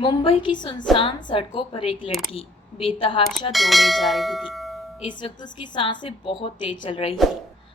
मुंबई की सुनसान सड़कों पर एक लड़की बेतहाशा दौड़े जा रही थी। इस वक्त उसकी सांसें बहुत तेज चल रही थी।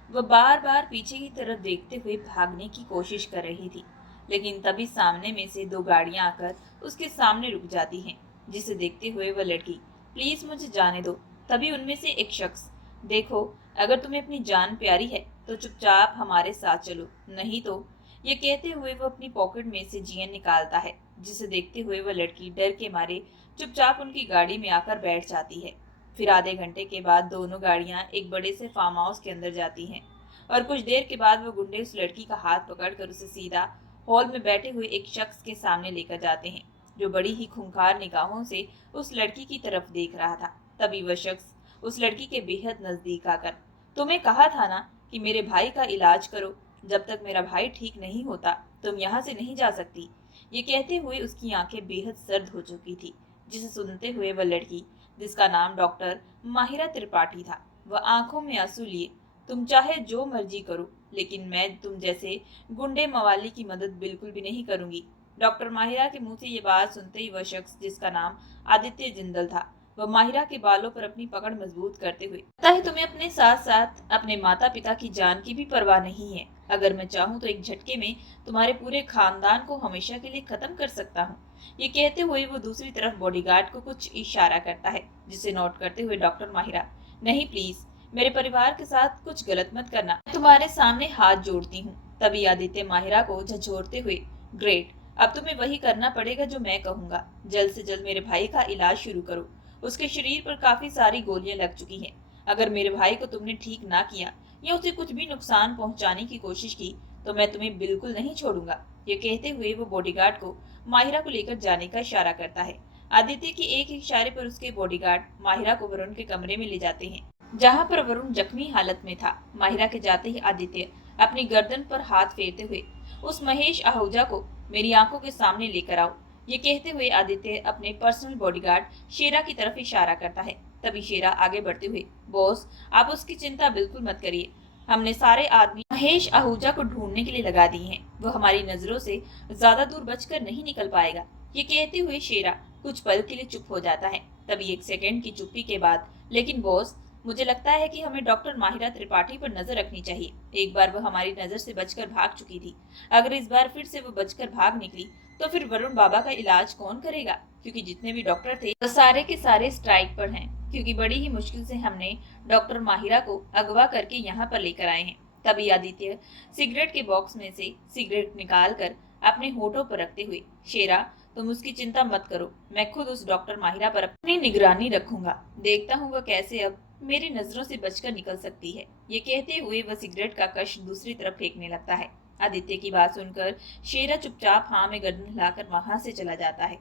वह बार बार पीछे की तरफ देखते हुए भागने की कोशिश कर रही थी, लेकिन तभी सामने में से दो गाड़ियां आकर उसके सामने रुक जाती हैं, जिसे देखते हुए वह लड़की, प्लीज मुझे जाने दो। तभी उनमें से एक शख्स, देखो, अगर तुम्हें अपनी जान प्यारी है तो चुपचाप हमारे साथ चलो, नहीं तो, ये कहते हुए वो अपनी पॉकेट में से जीएन निकालता है, जिसे देखते हुए वह लड़की डर के मारे चुपचाप उनकी गाड़ी में आकर बैठ जाती है। फिर आधे घंटे के बाद दोनों गाड़ियां एक बड़े से फार्म हाउस के अंदर जाती हैं और कुछ देर के बाद वो गुंडे उस लड़की का हाथ पकड़कर उसे सीधा हॉल में बैठे हुए एक शख्स के सामने लेकर जाते हैं, जो बड़ी ही खूंखार निगाहों से उस लड़की की तरफ देख रहा था। तभी वह शख्स उस लड़की के बेहद नजदीक आकर, तुम्हें कहा था ना कि मेरे भाई का इलाज करो, जब तक मेरा भाई ठीक नहीं होता तुम यहाँ से नहीं जा सकती। ये कहते हुए उसकी आंखें बेहद सर्द हो चुकी थी, जिसे सुनते हुए वह लड़की, जिसका नाम डॉक्टर माहिरा त्रिपाठी था, वह आंखों में आंसू लिए, तुम चाहे जो मर्जी करो, लेकिन मैं तुम जैसे गुंडे मवाली की मदद बिल्कुल भी नहीं करूंगी। डॉक्टर माहिरा के मुंह से ये बात सुनते ही वह शख्स, जिसका नाम आदित्य जिंदल था, वह माहिरा के बालों पर अपनी पकड़ मजबूत करते हुए, लगता है तुम्हें अपने साथ साथ अपने माता पिता की जान की भी परवाह नहीं है। अगर मैं चाहूँ तो एक झटके में तुम्हारे पूरे खानदान को हमेशा के लिए खत्म कर सकता हूँ। ये कहते हुए वो दूसरी तरफ बॉडीगार्ड को कुछ इशारा करता है, जिसे नोट करते हुए डॉक्टर माहिरा, नहीं प्लीज, मेरे परिवार के साथ कुछ गलत मत करना, मैं तुम्हारे सामने हाथ जोड़ती हूँ। तभी आदित्य माहिरा को झंझोड़ते हुए, ग्रेट, अब तुम्हें वही करना पड़ेगा जो मैं कहूंगा, जल्द से जल्द मेरे भाई का इलाज शुरू करो, उसके शरीर पर काफी सारी गोलियां लग चुकी हैं। अगर मेरे भाई को तुमने ठीक ना किया या उसे कुछ भी नुकसान पहुंचाने की कोशिश की तो मैं तुम्हें बिल्कुल नहीं छोड़ूंगा। ये कहते हुए वो बॉडीगार्ड को माहिरा को लेकर जाने का इशारा करता है। आदित्य के एक इशारे पर उसके बॉडीगार्ड माहिरा को वरुण के कमरे में ले जाते हैं, जहां पर वरुण जख्मी हालत में था। माहिरा के जाते ही आदित्य अपनी गर्दन पर हाथ फेरते हुए, उस महेश आहूजा को मेरी आंखों के सामने लेकर आओ। ये कहते हुए आदित्य अपने पर्सनल बॉडीगार्ड शेरा की तरफ इशारा करता है। तभी शेरा आगे बढ़ते हुए, बॉस, आप उसकी चिंता बिल्कुल मत करिए, हमने सारे आदमी महेश आहूजा को ढूंढने के लिए लगा दिए हैं, वो हमारी नजरों से ज्यादा दूर बचकर नहीं निकल पाएगा। ये कहते हुए शेरा कुछ पल के लिए चुप हो जाता है। तभी एक सेकंड की चुप्पी के बाद, लेकिन बॉस, मुझे लगता है कि हमें डॉक्टर माहिरा त्रिपाठी पर नजर रखनी चाहिए। एक बार वह हमारी नजर से बचकर भाग चुकी थी, अगर इस बार फिर से वो बचकर भाग निकली तो फिर वरुण बाबा का इलाज कौन करेगा, क्योंकि जितने भी डॉक्टर थे वो सारे के सारे स्ट्राइक पर हैं, क्योंकि बड़ी ही मुश्किल से हमने डॉक्टर माहिरा को अगवा करके यहाँ पर लेकर आए हैं। तभी आदित्य सिगरेट के बॉक्स में से सिगरेट निकाल कर अपने होठों पर रखते हुए, शेरा, तुम उसकी चिंता मत करो, मैं खुद उस डॉक्टर माहिरा पर अपनी निगरानी रखूंगा, देखता हूँ वह कैसे अब मेरी नजरों से बचकर निकल सकती है। ये कहते हुए वह सिगरेट का कश दूसरी तरफ फेंकने लगता है। आदित्य की बात सुनकर शेरा चुपचाप हाँ में गर्दन हिलाकर वहां से चला जाता है।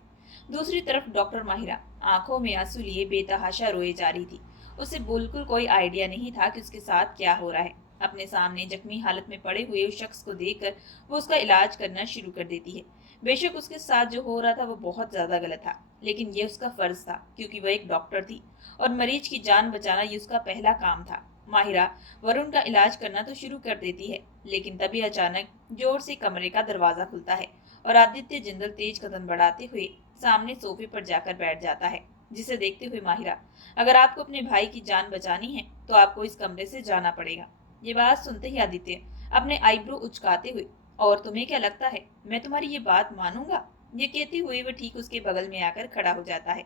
दूसरी तरफ डॉक्टर माहिरा आंखों में आंसू लिए बेतहाशा रोए जा रही थी। उसे बिल्कुल कोई आइडिया नहीं था कि उसके साथ क्या हो रहा है। अपने सामने जख्मी हालत में पड़े हुए उस शख्स को देखकर वो उसका इलाज करना शुरू कर देती है। बेशक उसके साथ जो हो रहा था वो बहुत ज्यादा गलत था, लेकिन ये उसका फर्ज था, क्योंकि वह एक डॉक्टर थी और मरीज की जान बचाना ये उसका पहला काम था। माहिरा वरुण का इलाज करना तो शुरू कर देती है, लेकिन तभी अचानक जोर से कमरे का दरवाजा खुलता है और आदित्य जिंदल तेज कदम बढ़ाते हुए सामने सोफे पर जाकर बैठ जाता है, जिसे देखते हुए माहिरा, अगर आपको अपने भाई की जान बचानी है तो आपको इस कमरे से जाना पड़ेगा। ये बात सुनते ही आदित्य अपने आईब्रो उचकाते हुए, और तुम्हें क्या लगता है मैं तुम्हारी ये बात मानूंगा? ये कहते हुए वह ठीक उसके बगल में आकर खड़ा हो जाता है,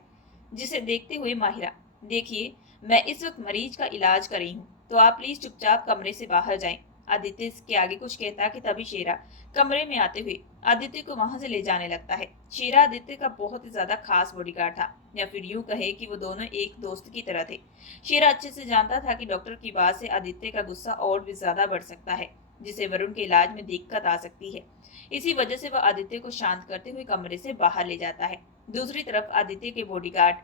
जिसे देखते हुए माहिरा, देखिए, मैं इस वक्त मरीज का इलाज कर रही हूँ, तो आप प्लीज चुपचाप कमरे से बाहर जाएं। आदित्य इसके आगे कुछ कहता कि तभी शेरा कमरे में आते हुए आदित्य को वहां से ले जाने लगता है। शेरा आदित्य का बहुत ही ज्यादा खास बॉडीगार्ड था, या फिर यूं कहे कि वो दोनों एक दोस्त की तरह थे। शेरा अच्छे से जानता था कि डॉक्टर की बात से आदित्य का गुस्सा और भी ज्यादा बढ़ सकता है, जिसे वरुण के इलाज में दिक्कत आ सकती है। इसी वजह से वह आदित्य को शांत करते हुए कमरे से बाहर ले जाता है। दूसरी तरफ आदित्य के बॉडीगार्ड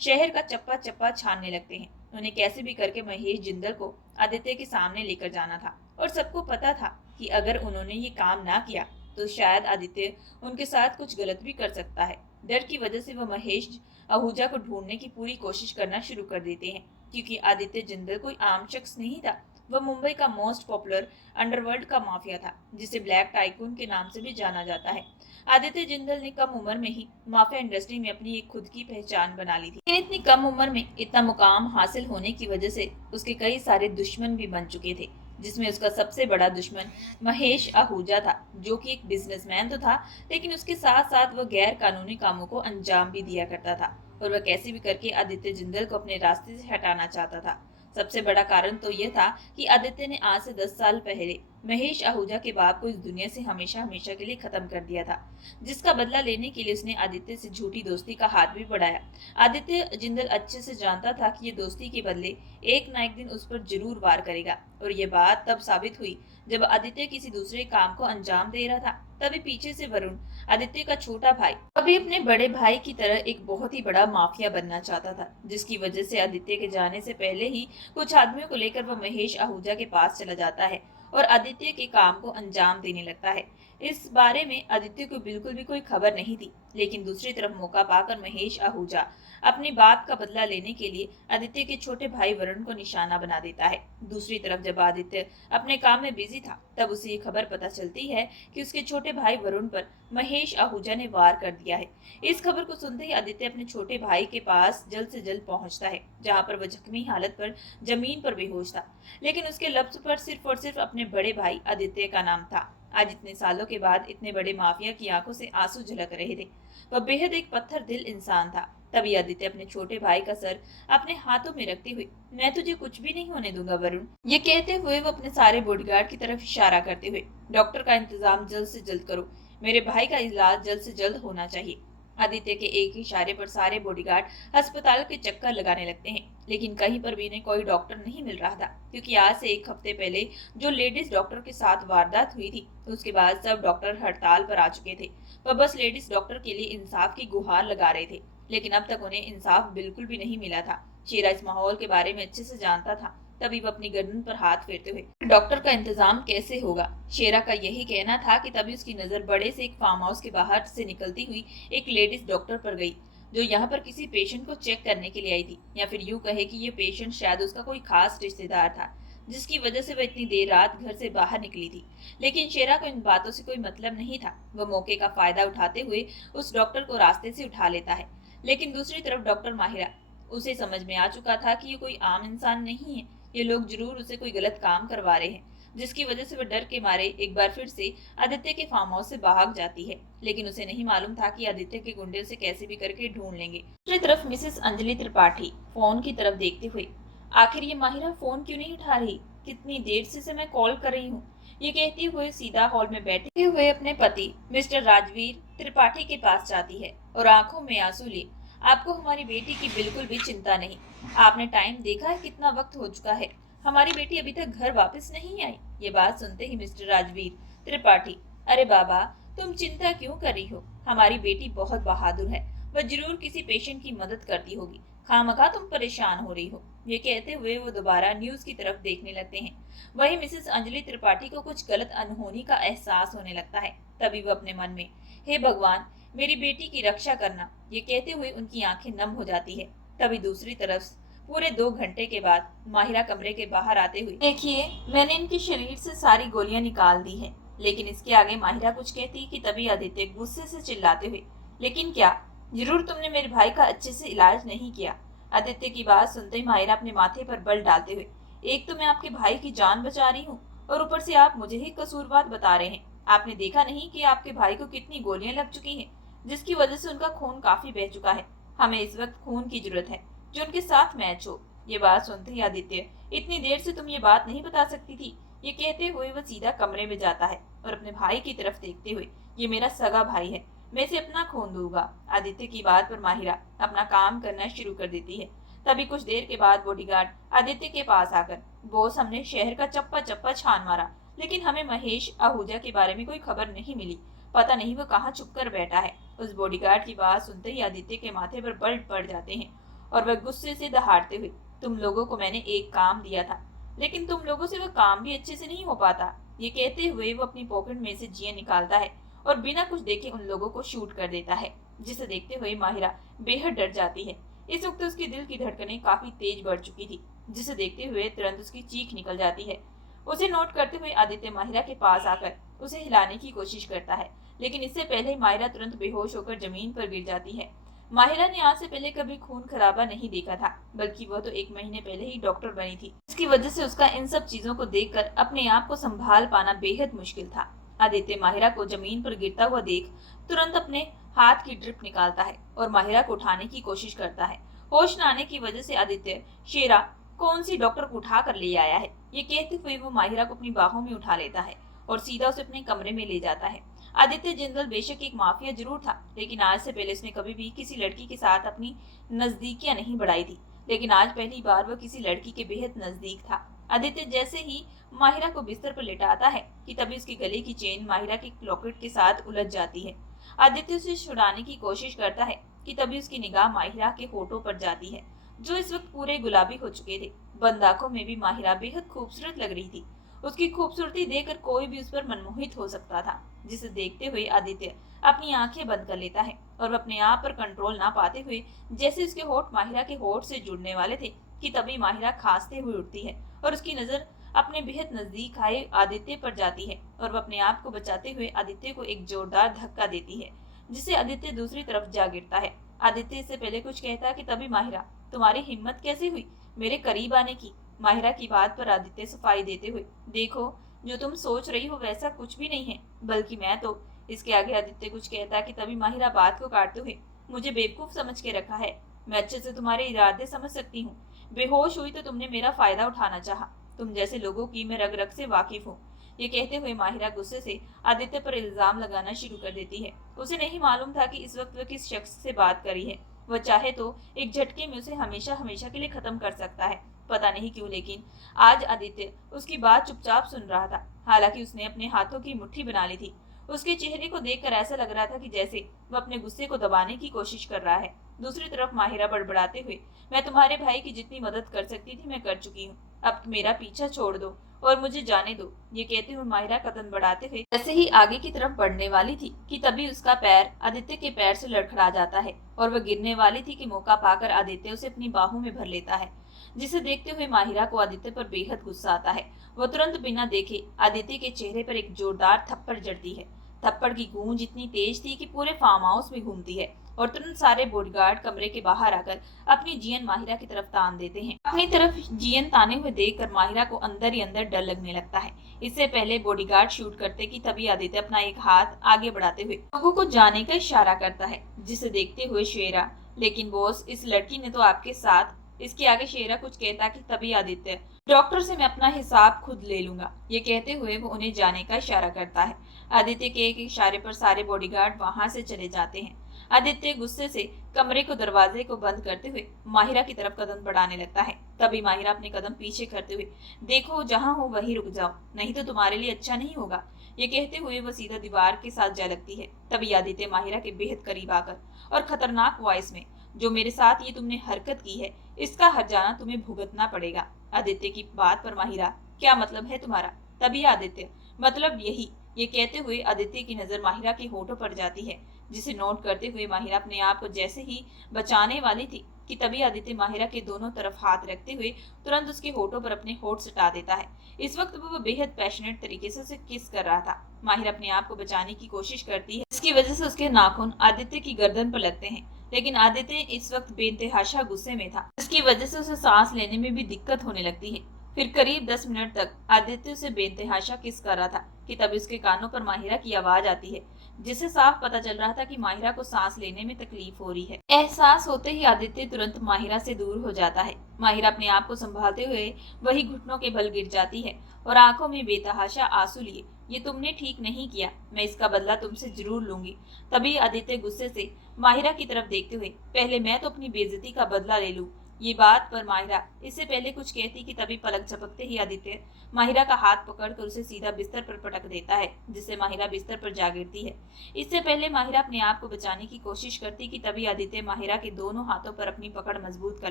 शहर का चप्पा चप्पा छानने लगते हैं। उन्हें कैसे भी करके महेश जिंदल को आदित्य के सामने लेकर जाना था, और सबको पता था कि अगर उन्होंने ये काम ना किया तो शायद आदित्य उनके साथ कुछ गलत भी कर सकता है। डर की वजह से वह महेश आहूजा को ढूंढने की पूरी कोशिश करना शुरू कर देते हैं, क्योंकि आदित्य जिंदल कोई आम शख्स नहीं था, वह मुंबई का मोस्ट पॉपुलर अंडरवर्ल्ड का माफिया था, जिसे ब्लैक टाइकून के नाम से भी जाना जाता है। आदित्य जिंदल ने कम उम्र में ही माफिया इंडस्ट्री में अपनी एक खुद की पहचान बना ली थी। लेकिन इतनी कम उम्र में इतना मुकाम हासिल होने की वजह से उसके कई सारे दुश्मन भी बन चुके थे, जिसमें उसका सबसे बड़ा दुश्मन महेश आहूजा था, जो कि एक बिजनेसमैन तो था, लेकिन उसके साथ साथ वह गैर कानूनी कामों को अंजाम भी दिया करता था और वह कैसे भी करके आदित्य जिंदल को अपने रास्ते से हटाना चाहता था। सबसे बड़ा कारण तो यह था कि आदित्य ने आज से 10 साल पहले महेश आहूजा के बाप को इस दुनिया से हमेशा हमेशा के लिए खत्म कर दिया था, जिसका बदला लेने के लिए उसने आदित्य से झूठी दोस्ती का हाथ भी बढ़ाया। आदित्य जिंदल अच्छे से जानता था कि ये दोस्ती के बदले एक ना एक दिन उस पर जरूर वार करेगा, और ये बात तब साबित हुई जब आदित्य किसी दूसरे काम को अंजाम दे रहा था। तभी पीछे से वरुण, आदित्य का छोटा भाई, अभी अपने बड़े भाई की तरह एक बहुत ही बड़ा माफिया बनना चाहता था, जिसकी वजह से आदित्य के जाने से पहले ही कुछ आदमियों को लेकर वह महेश आहूजा के पास चला जाता है और आदित्य के काम को अंजाम देने लगता है। इस बारे में आदित्य को बिल्कुल भी कोई खबर नहीं थी, लेकिन दूसरी तरफ मौका पाकर महेश आहूजा अपनी बात का बदला लेने के लिए आदित्य के छोटे भाई वरुण को निशाना बना देता है। दूसरी तरफ जब आदित्य अपने काम में बिजी था, तब उसे ये खबर पता चलती है कि उसके छोटे भाई वरुण पर महेश आहूजा ने वार कर दिया है। इस खबर को सुनते ही आदित्य अपने छोटे भाई के पास जल्द से जल्द पहुंचता है, जहां पर वह जख्मी हालत पर जमीन पर बेहोश था, लेकिन उसके लफ्ज पर सिर्फ और सिर्फ अपने बड़े भाई आदित्य का नाम था। आज इतने सालों के बाद इतने बड़े माफिया की आंखों से आंसू झलक रहे थे। वह बेहद एक पत्थर दिल इंसान था। तभी आदित्य अपने छोटे भाई का सर अपने हाथों में रखते हुए, मैं तुझे कुछ भी नहीं होने दूंगा वरुण, ये कहते हुए वो अपने सारे बॉडीगार्ड की तरफ इशारा करते हुए, डॉक्टर का इंतजाम जल्द से जल्द करो, मेरे भाई का इलाज जल्द से जल्द होना चाहिए। आदित्य के एक इशारे पर सारे बॉडीगार्ड अस्पताल के चक्कर लगाने लगते हैं, लेकिन कहीं पर भी इन्हें कोई डॉक्टर नहीं मिल रहा था, क्योंकि आज से एक हफ्ते पहले जो लेडीज डॉक्टर के साथ वारदात हुई थी, उसके बाद सब डॉक्टर हड़ताल पर आ चुके थे। वह बस लेडीज डॉक्टर के लिए इंसाफ की गुहार लगा रहे थे, लेकिन अब तक उन्हें इंसाफ बिल्कुल भी नहीं मिला था। शेरा इस माहौल के बारे में अच्छे से जानता था। तभी वह अपनी गर्दन पर हाथ फेरते हुए, डॉक्टर का इंतजाम कैसे होगा? शेरा का यही कहना था कि तभी उसकी नजर बड़े से एक फार्म हाउस के बाहर से निकलती हुई एक लेडीज डॉक्टर पर गई, जो यहाँ पर किसी पेशेंट को चेक करने के लिए आई थी, या फिर यूं कहे कि ये पेशेंट शायद उसका कोई खास रिश्तेदार था, जिसकी वजह से वह इतनी देर रात घर से बाहर निकली थी। लेकिन शेरा को इन बातों से कोई मतलब नहीं था। वह मौके का फायदा उठाते हुए उस डॉक्टर को रास्ते से उठा लेता है। लेकिन दूसरी तरफ डॉक्टर माहिरा, उसे समझ में आ चुका था कि ये कोई आम इंसान नहीं है, ये लोग जरूर उसे कोई गलत काम करवा रहे हैं, जिसकी वजह से वह डर के मारे एक बार फिर से आदित्य के फार्म हाउस से भाग जाती है। लेकिन उसे नहीं मालूम था कि आदित्य के गुंडे उसे कैसे भी करके ढूंढ लेंगे। दूसरी तरफ मिसेस अंजलि त्रिपाठी फोन की तरफ देखते हुए, आखिर ये माहिरा फोन क्यों नहीं उठा रही? कितनी देर से मैं कॉल कर रही हूँ, ये कहती हुए सीधा हॉल में बैठे हुए अपने पति मिस्टर राजवीर त्रिपाठी के पास जाती है और आंखों में आंसू लिए, आपको हमारी बेटी की बिल्कुल भी चिंता नहीं। आपने टाइम देखा है कितना वक्त हो चुका है, हमारी बेटी अभी तक घर वापस नहीं आई। ये बात सुनते ही मिस्टर राजवीर त्रिपाठी, अरे बाबा तुम चिंता क्यों कर रही हो, हमारी बेटी बहुत बहादुर है, वह जरूर किसी पेशेंट की मदद करती होगी, खामखा तुम परेशान हो रही हो। ये कहते हुए वो दोबारा न्यूज की तरफ देखने लगते हैं। वही मिसेस अंजलि त्रिपाठी को कुछ गलत अनहोनी का एहसास होने लगता है। तभी वो अपने मन में, हे भगवान मेरी बेटी की रक्षा करना, ये कहते हुए उनकी आंखें नम हो जाती है। तभी दूसरी तरफ पूरे 2 घंटे के बाद माहिरा कमरे के बाहर आते हुए, देखिए मैंने इनके शरीर से सारी गोलियां निकाल दी हैं। लेकिन इसके आगे माहिरा कुछ कहती कि तभी आदित्य गुस्से से चिल्लाते हुए, लेकिन क्या, जरूर तुमने मेरे भाई का अच्छे से इलाज नहीं किया। आदित्य की बात सुनते ही माहिरा अपने माथे पर बल डालते हुए, एक तो मैं आपके भाई की जान बचा रही हूँ और ऊपर से आप मुझे ही कसूरवार बता रहे हैं। आपने देखा नहीं कि आपके भाई को कितनी गोलियां लग चुकी हैं, जिसकी वजह से उनका खून काफी बह चुका है। हमें इस वक्त खून की जरूरत है जो उनके साथ मैच हो। ये बात सुनते ही आदित्य, इतनी देर से तुम ये बात नहीं बता सकती थी। ये कहते हुए वह सीधा कमरे में जाता है और अपने भाई की तरफ देखते हुए, ये मेरा सगा भाई है, मैं इसे अपना खून दूंगा। आदित्य की बात पर माहिरा अपना काम करना शुरू कर देती है। तभी कुछ देर के बाद बॉडीगार्ड आदित्य के पास आकर, बॉस हमने शहर का चप्पा चप्पा छान मारा, लेकिन हमें महेश आहूजा के बारे में कोई खबर नहीं मिली, पता नहीं वो कहाँ छुप कर बैठा है। उस बॉडीगार्ड की बात सुनते ही आदित्य के माथे पर बल पड़ जाते हैं और वह गुस्से से दहाड़ते हुए, तुम लोगों को मैंने एक काम दिया था, लेकिन तुम लोगों से वह काम भी अच्छे से नहीं हो पाता। ये कहते हुए वो अपनी पॉकेट में से जिया निकालता है और बिना कुछ देखे उन लोगों को शूट कर देता है, जिसे देखते हुए माहिरा बेहद डर जाती है। इस वक्त उसके दिल की धड़कनें काफी तेज बढ़ चुकी थी। जिसे देखते हुए तुरंत उसकी चीख निकल जाती है। उसे नोट करते हुए आदित्य माहिरा के पास आकर उसे हिलाने की कोशिश करता है, लेकिन इससे पहले माहिरा तुरंत बेहोश होकर जमीन पर गिर जाती है। माहिरा ने आज से पहले कभी खून खराबा नहीं देखा था, बल्कि वह तो 1 महीने पहले ही डॉक्टर बनी थी। इसकी वजह से उसका इन सब चीजों को देखकर अपने आप को संभाल पाना बेहद मुश्किल था। आदित्य माहिरा को जमीन पर गिरता हुआ देख तुरंत अपने हाथ की ड्रिप निकालता है और माहिरा को उठाने की कोशिश करता है। होश न आने की वजह से आदित्य शेरा कौन सी डॉक्टर को उठा कर ले आया है, ये कहते हुए वो माहिरा को अपनी बाहों में उठा लेता है और सीधा उसे अपने कमरे में ले जाता है। आदित्य जिंदल बेशक एक माफिया जरूर था, लेकिन आज से पहले उसने कभी भी किसी लड़की के साथ अपनी नजदीकियां नहीं बढ़ाई थी। लेकिन आज पहली बार वह किसी लड़की के बेहद नजदीक था। आदित्य जैसे ही माहिरा को बिस्तर पर लेटाता है कि तभी उसके गले की चेन माहिरा के लॉकेट के साथ उलझ जाती है। आदित्य उसे छुड़ाने की कोशिश करता है कि तभी उसकी निगाह माहिरा के होठों पर जाती है, जो इस वक्त पूरे गुलाबी हो चुके थे। बंद आंखों में भी माहिरा बेहद खूबसूरत लग रही थी। उसकी खूबसूरती देखकर कोई भी उस पर मनमोहित हो सकता था, जिसे देखते हुए आदित्य अपनी आंखें बंद कर लेता है और वह अपने आप पर कंट्रोल ना पाते हुए जैसे उसके होठ माहिरा के होठ से जुड़ने वाले थे कि तभी माहिरा खांसते हुए उठती है और उसकी नजर अपने बेहद नजदीक आए आदित्य पर जाती है और वह अपने आप को बचाते हुए आदित्य को एक जोरदार धक्का देती है, जिसे आदित्य दूसरी तरफ जा गिरता है। आदित्य इससे पहले कुछ कहता कि तभी माहिरा, तुम्हारी हिम्मत कैसे हुई मेरे करीब आने की? माहिरा की बात पर आदित्य सफाई देते हुए, देखो जो तुम सोच रही हो वैसा कुछ भी नहीं है, बल्कि मैं तो। इसके आगे आदित्य कुछ कहता कि तभी माहिरा बात को काटते हुए, मुझे बेवकूफ समझ के रखा है, मैं अच्छे से तुम्हारे इरादे समझ सकती हूँ। बेहोश हुई तो तुमने मेरा फायदा उठाना चाहा, तुम जैसे लोगों की मैं रग रग से वाकिफ हूँ। ये कहते हुए माहिरा गुस्से से आदित्य पर इल्जाम लगाना शुरू कर देती है। उसे नहीं मालूम था कि इस वक्त वह किस शख्स से बात कर रही है। वह चाहे तो एक झटके में उसे हमेशा हमेशा के लिए खत्म कर सकता है, पता नहीं क्यों, लेकिन आज आदित्य उसकी बात चुपचाप सुन रहा था। हालांकि उसने अपने हाथों की मुट्ठी बना ली थी। उसके चेहरे को देखकर ऐसा लग रहा था कि जैसे वह अपने गुस्से को दबाने की कोशिश कर रहा है। दूसरी तरफ माहिरा बड़बड़ाते हुए, मैं तुम्हारे भाई की जितनी मदद कर सकती थी मैं कर चुकी हूँ, अब मेरा पीछा छोड़ दो और मुझे जाने दो। ये कहते हुए माहिरा कदम बढ़ाते हुए जैसे ही आगे की तरफ बढ़ने वाली थी कि तभी उसका पैर आदित्य के पैर से लड़खड़ा जाता है और वह गिरने वाली थी कि मौका पाकर आदित्य उसे अपनी बाहों में भर लेता है, जिसे देखते हुए माहिरा को आदित्य पर बेहद गुस्सा आता है। वह तुरंत बिना देखे आदित्य के चेहरे पर एक जोरदार थप्पड़ जड़ती है। थप्पड़ की गूंज इतनी तेज थी कि पूरे फार्म हाउस में घूमती है और तुरंत सारे बॉडीगार्ड कमरे के बाहर आकर अपनी जीएन माहिरा की तरफ तान देते हैं। अपनी तरफ जीएन ताने हुए देखकर माहिरा को अंदर ही अंदर डर लगने लगता है। इससे पहले बॉडीगार्ड शूट करते कि तभी आदित्य अपना एक हाथ आगे बढ़ाते हुए लोगों को जाने का इशारा करता है, जिसे देखते हुए शेरा, लेकिन बॉस इस लड़की ने तो आपके साथ। इसके आगे शेरा कुछ कहता कि तभी आदित्य, डॉक्टर से मैं अपना हिसाब खुद ले लूंगा। ये कहते हुए वो उन्हें जाने का इशारा करता है। आदित्य के एक इशारे पर सारे बॉडीगार्ड वहां से चले जाते हैं। आदित्य गुस्से से कमरे को दरवाजे को बंद करते हुए माहिरा की तरफ कदम बढ़ाने लगता है। तभी माहिरा अपने कदम पीछे करते हुए, देखो जहां हो वहीं रुक जाओ, नहीं तो तुम्हारे लिए अच्छा नहीं होगा। ये कहते हुए वो सीधा दीवार के साथ जा लगती है। तभी आदित्य माहिरा के बेहद करीब आकर और खतरनाक वॉइस में, जो मेरे साथ ये तुमने हरकत की है इसका हर्जाना तुम्हें भुगतना पड़ेगा। आदित्य की बात पर माहिरा, क्या मतलब है तुम्हारा? तभी आदित्य, मतलब यही। ये कहते हुए आदित्य की नजर माहिरा के होठों पर जाती है, जिसे नोट करते हुए माहिरा अपने आप को जैसे ही बचाने वाली थी कि तभी आदित्य माहिरा के दोनों तरफ हाथ रखते हुए तुरंत उसके होठों पर अपने होठ सटा देता है। इस वक्त वो बेहद पैशनेट तरीके से उसे किस कर रहा था। माहिरा अपने आप को बचाने की कोशिश करती है, इसकी वजह से उसके नाखून आदित्य की गर्दन पर लगते हैं, लेकिन आदित्य इस वक्त बेइंतहाशा गुस्से में था, इसकी वजह से उसे सांस लेने में भी दिक्कत होने लगती है। फिर करीब 10 मिनट तक आदित्य उसे बेइंतहाशा किस कर रहा था कि तभी उसके कानों पर माहिरा की आवाज आती है, जिससे साफ पता चल रहा था कि माहिरा को सांस लेने में तकलीफ हो रही है। एहसास होते ही आदित्य तुरंत माहिरा से दूर हो जाता है। माहिरा अपने आप को संभालते हुए वही घुटनों के बल गिर जाती है और आंखों में बेतहाशा आंसू लिए, ये तुमने ठीक नहीं किया, मैं इसका बदला तुमसे जरूर लूंगी। तभी आदित्य गुस्से से माहिरा की तरफ देखते हुए, पहले मैं तो अपनी बेइज्जती का बदला ले लूं। ये बात पर माहिरा इससे पहले कुछ कहती कि तभी पलक झपकते ही आदित्य माहिरा का हाथ पकड़कर उसे सीधा बिस्तर पर पटक देता है, जिससे माहिरा बिस्तर पर जा गिरती है। इससे पहले माहिरा अपने आप को बचाने की कोशिश करती कि तभी आदित्य माहिरा के दोनों हाथों पर अपनी पकड़ मजबूत कर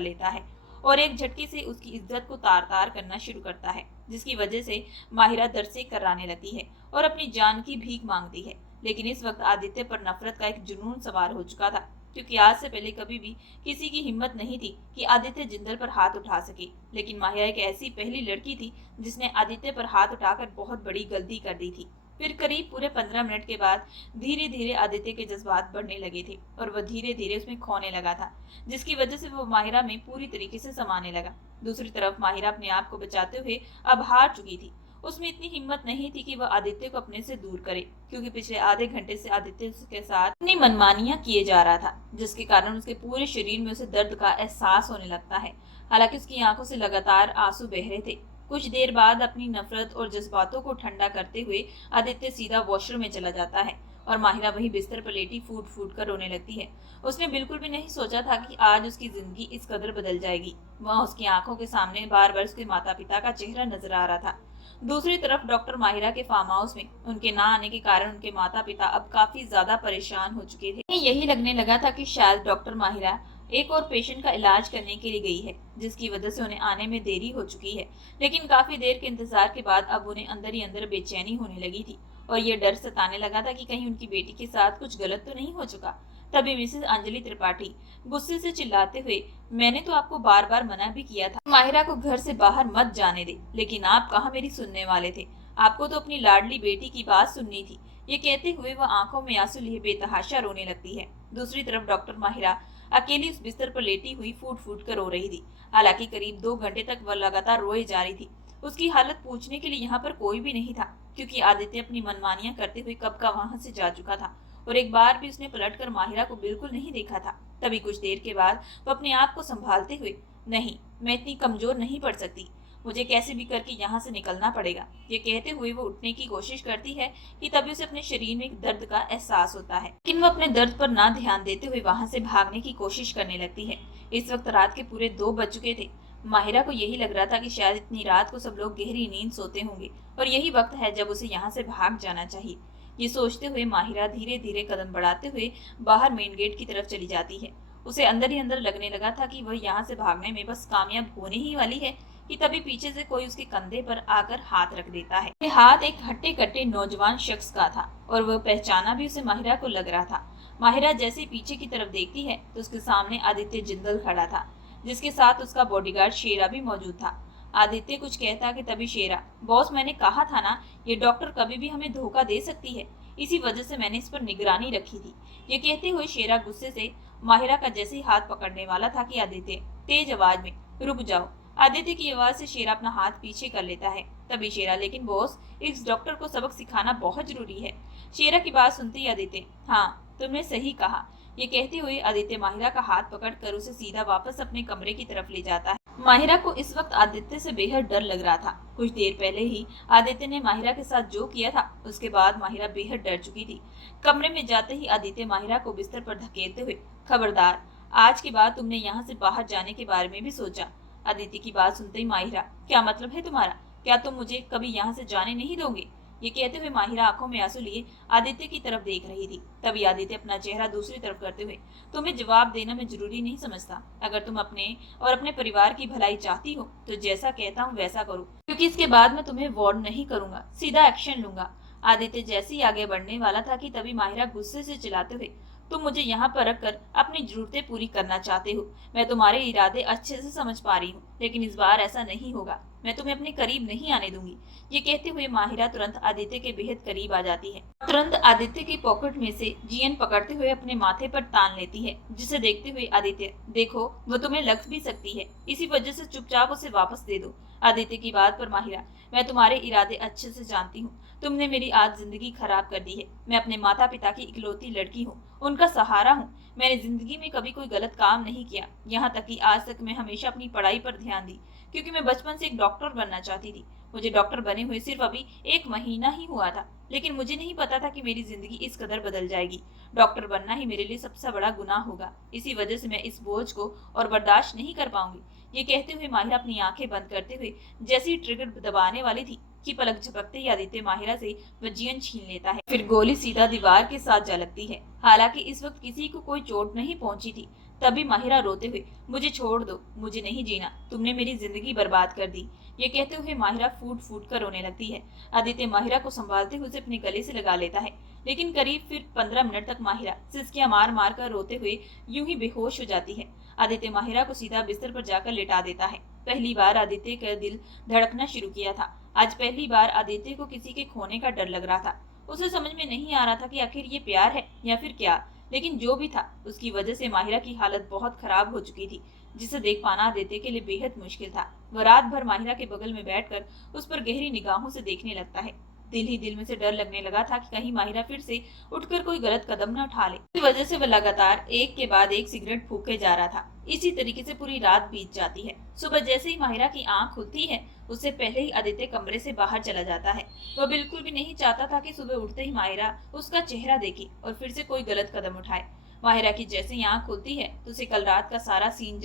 लेता है और एक झटके से उसकी इज्जत को तार तार करना शुरू करता है, जिसकी वजह से माहिरा दर से कराने लगती है और अपनी जान की भीख मांगती है। लेकिन इस वक्त आदित्य पर नफरत का एक जुनून सवार हो चुका था, क्योंकि आज से पहले कभी भी किसी की हिम्मत नहीं थी कि आदित्य जिंदल पर हाथ उठा सके। लेकिन माहिरा एक ऐसी पहली लड़की थी जिसने आदित्य पर हाथ उठाकर बहुत बड़ी गलती कर दी थी। फिर करीब पूरे 15 मिनट के बाद धीरे धीरे आदित्य के जज्बात बढ़ने लगे थे और वह धीरे धीरे उसमें खोने लगा था, जिसकी वजह से वो माहिरा में पूरी तरीके से समाने लगा। दूसरी तरफ माहिरा अपने आप को बचाते हुए अब हार चुकी थी। उसमें इतनी हिम्मत नहीं थी कि वह आदित्य को अपने से दूर करे, क्योंकि पिछले आधे घंटे से आदित्य उसके साथ अपनी मनमानियां किए जा रहा था, जिसके कारण उसके पूरे शरीर में उसे दर्द का एहसास होने लगता है। हालांकि उसकी आंखों से लगातार आंसू बह रहे थे। कुछ देर बाद अपनी नफरत और जज्बातों को ठंडा करते हुए आदित्य सीधा वॉशरूम में चला जाता है और माहिरा वही बिस्तर पर लेटी फूट फूट कर रोने लगती है। उसने बिल्कुल भी नहीं सोचा था कि आज उसकी जिंदगी इस कदर बदल जाएगी। वह उसकी आंखों के सामने बार बार उसके माता पिता का चेहरा नजर आ रहा था। दूसरी तरफ डॉक्टर माहिरा के फार्म हाउस में उनके ना आने के कारण उनके माता पिता अब काफी ज्यादा परेशान हो चुके थे। यही लगने लगा था कि शायद डॉक्टर माहिरा एक और पेशेंट का इलाज करने के लिए गई है, जिसकी वजह से उन्हें आने में देरी हो चुकी है। लेकिन काफी देर के इंतजार के बाद अब उन्हें अंदर ही अंदर बेचैनी होने लगी थी और ये डर सताने लगा था कि कहीं उनकी बेटी के साथ कुछ गलत तो नहीं हो चुका। तभी मिसेस अंजलि त्रिपाठी गुस्से से चिल्लाते हुए, मैंने तो आपको बार बार मना भी किया था माहिरा को घर से बाहर मत जाने दे, लेकिन आप कहाँ मेरी सुनने वाले थे। आपको तो अपनी लाडली बेटी की बात सुननी थी। ये कहते हुए वह आंखों में आंसू लिए बेतहाशा रोने लगती है। दूसरी तरफ डॉक्टर माहिरा अकेली उस बिस्तर पर लेटी हुई फूट फूट कर रो रही थी। हालांकि करीब 2 घंटे तक वह लगातार रोए जा रही थी। उसकी हालत पूछने के लिए यहाँ पर कोई भी नहीं था, क्योंकि आदित्य अपनी मनमानियां करते हुए कब का वहां से जा चुका था और एक बार भी उसने पलटकर माहिरा को बिल्कुल नहीं देखा था। तभी कुछ देर के बाद वह अपने आप को संभालते हुए, नहीं, मैं इतनी कमजोर नहीं पड़ सकती, मुझे कैसे भी करके यहाँ से निकलना पड़ेगा, ये कहते हुए वो उठने की कोशिश करती है कि तभी उसे अपने शरीर में एक दर्द का एहसास होता है। लेकिन वो अपने दर्द पर ना ध्यान देते हुए वहां से भागने की कोशिश करने लगती है। इस वक्त रात के पूरे 2 बज चुके थे। माहिरा को यही लग रहा था कि शायद इतनी रात को सब लोग गहरी नींद सोते होंगे और यही वक्त है जब उसे यहाँ से भाग जाना चाहिए। ये सोचते हुए माहिरा धीरे धीरे कदम बढ़ाते हुए बाहर मेन गेट की तरफ चली जाती है। उसे अंदर ही अंदर लगने लगा था कि वह यहाँ से भागने में बस कामयाब होने ही वाली है कि तभी पीछे से कोई उसके कंधे पर आकर हाथ रख देता है। ये हाथ एक हट्टे कट्टे नौजवान शख्स का था और वह पहचाना भी उसे माहिरा को लग रहा था। माहिरा जैसे पीछे की तरफ देखती है तो उसके सामने आदित्य जिंदल खड़ा था, जिसके साथ उसका बॉडीगार्ड शेरा भी मौजूद था। आदित्य कुछ कहता कि तभी शेरा, बॉस मैंने कहा था ना, ये डॉक्टर कभी भी हमें धोखा दे सकती है, इसी वजह से मैंने इस पर निगरानी रखी थी। ये कहते हुए शेरा गुस्से से माहिरा का जैसे ही हाथ पकड़ने वाला था कि आदित्य तेज आवाज में, रुक जाओ। आदित्य की आवाज से शेरा अपना हाथ पीछे कर लेता है। तभी शेरा, लेकिन बॉस इस डॉक्टर को सबक सिखाना बहुत जरूरी है। शेरा की बात सुनते ही आदित्य, हाँ तुमने सही कहा। ये कहते हुए आदित्य माहिरा का हाथ पकड़कर उसे सीधा वापस अपने कमरे की तरफ ले जाता है। माहिरा को इस वक्त आदित्य से बेहद डर लग रहा था। कुछ देर पहले ही आदित्य ने माहिरा के साथ जो किया था उसके बाद माहिरा बेहद डर चुकी थी। कमरे में जाते ही आदित्य माहिरा को बिस्तर पर धकेलते हुए, खबरदार, आज के बाद तुमने यहाँ से बाहर जाने के बारे में भी सोचा। आदित्य की बात सुनते ही माहिरा, क्या मतलब है तुम्हारा, क्या तुम मुझे कभी यहाँ से जाने नहीं दोगे। ये कहते हुए माहिरा आंखों में आंसू लिए आदित्य की तरफ देख रही थी। तभी आदित्य अपना चेहरा दूसरी तरफ करते हुए, तुम्हें जवाब देना मैं जरूरी नहीं समझता। अगर तुम अपने और अपने परिवार की भलाई चाहती हो तो जैसा कहता हूँ वैसा करो, क्योंकि इसके बाद मैं तुम्हें वार्न नहीं करूंगा, सीधा एक्शन लूंगा। आदित्य जैसे ही आगे बढ़ने वाला था कि तभी माहिरा गुस्से से चिल्लाते हुए, तुम मुझे यहाँ पर रखकर अपनी जरूरतें पूरी करना चाहते हो। मैं तुम्हारे इरादे अच्छे से समझ पा रही हूँ, लेकिन इस बार ऐसा नहीं होगा। मैं तुम्हें अपने करीब नहीं आने दूंगी। ये कहते हुए माहिरा तुरंत आदित्य के बेहद करीब आ जाती है। तुरंत आदित्य की पॉकेट में से जीएन पकड़ते हुए अपने माथे पर तान लेती है, जिसे देखते हुए आदित्य, देखो वो तुम्हें लग भी सकती है, इसी वजह से चुपचाप उसे वापस दे दो। आदित्य की बात पर माहिरा, मैं तुम्हारे इरादे अच्छे से जानती हूँ। तुमने मेरी आज जिंदगी खराब कर दी है। मैं अपने माता पिता की इकलौती लड़की हूँ, उनका सहारा हूँ। मैंने जिंदगी में कभी कोई गलत काम नहीं किया। यहाँ तक कि आज तक मैं हमेशा अपनी पढ़ाई पर ध्यान दी, क्योंकि मैं बचपन से एक डॉक्टर बनना चाहती थी। मुझे डॉक्टर बने हुए सिर्फ अभी 1 महीना ही हुआ था, लेकिन मुझे नहीं पता था कि मेरी जिंदगी इस कदर बदल जाएगी। डॉक्टर बनना ही मेरे लिए सबसे बड़ा गुनाह होगा। इसी वजह से मैं इस बोझ को और बर्दाश्त नहीं कर पाऊंगी। ये कहते हुए माहिरा अपनी आंखें बंद करते हुए जैसी ट्रिगर दबाने वाली थी कि पलक झपकते ही आदित्य माहिरा से वह जीवन छीन लेता है। फिर गोली सीधा दीवार के साथ जा लगती है। हालांकि इस वक्त किसी को कोई चोट नहीं पहुंची थी। तभी माहिरा रोते हुए, मुझे छोड़ दो, मुझे नहीं जीना, तुमने मेरी जिंदगी बर्बाद कर दी। ये कहते हुए माहिरा फूट फूट कर रोने लगती है। आदित्य माहिरा को संभालते हुए उसे अपने गले से लगा लेता है, लेकिन करीब फिर 15 मिनट तक माहिरा सिसकियां मार मार कर रोते हुए यूं ही बेहोश हो जाती है। आदित्य माहिरा को सीधा बिस्तर पर जाकर लेटा देता है। पहली बार आदित्य का दिल धड़कना शुरू किया था। आज पहली बार आदित्य को किसी के खोने का डर लग रहा था। उसे समझ में नहीं आ रहा था कि आखिर ये प्यार है या फिर क्या, लेकिन जो भी था उसकी वजह से माहिरा की हालत बहुत खराब हो चुकी थी, जिसे देख पाना आदित्य के लिए बेहद मुश्किल था। वह रात भर माहिरा के बगल में बैठकर उस पर गहरी निगाहों से देखने लगता है। दिल ही दिल में से डर लगने लगा था कि कहीं माहिरा फिर से उठकर कोई गलत कदम न उठा ले। इस वजह से वह लगातार एक के बाद एक सिगरेट फूके जा रहा था। इसी तरीके से पूरी रात बीत जाती है। सुबह जैसे ही माहिरा की आंख खुलती है, उससे पहले ही आदित्य कमरे से बाहर चला जाता है। वह बिल्कुल भी नहीं चाहता था कि सुबह उठते ही माहिरा उसका चेहरा देखे और फिर से कोई गलत कदम उठाए। माहिरा की जैसे ही आंख खुलती है तो उसे कल रात का सारा सीन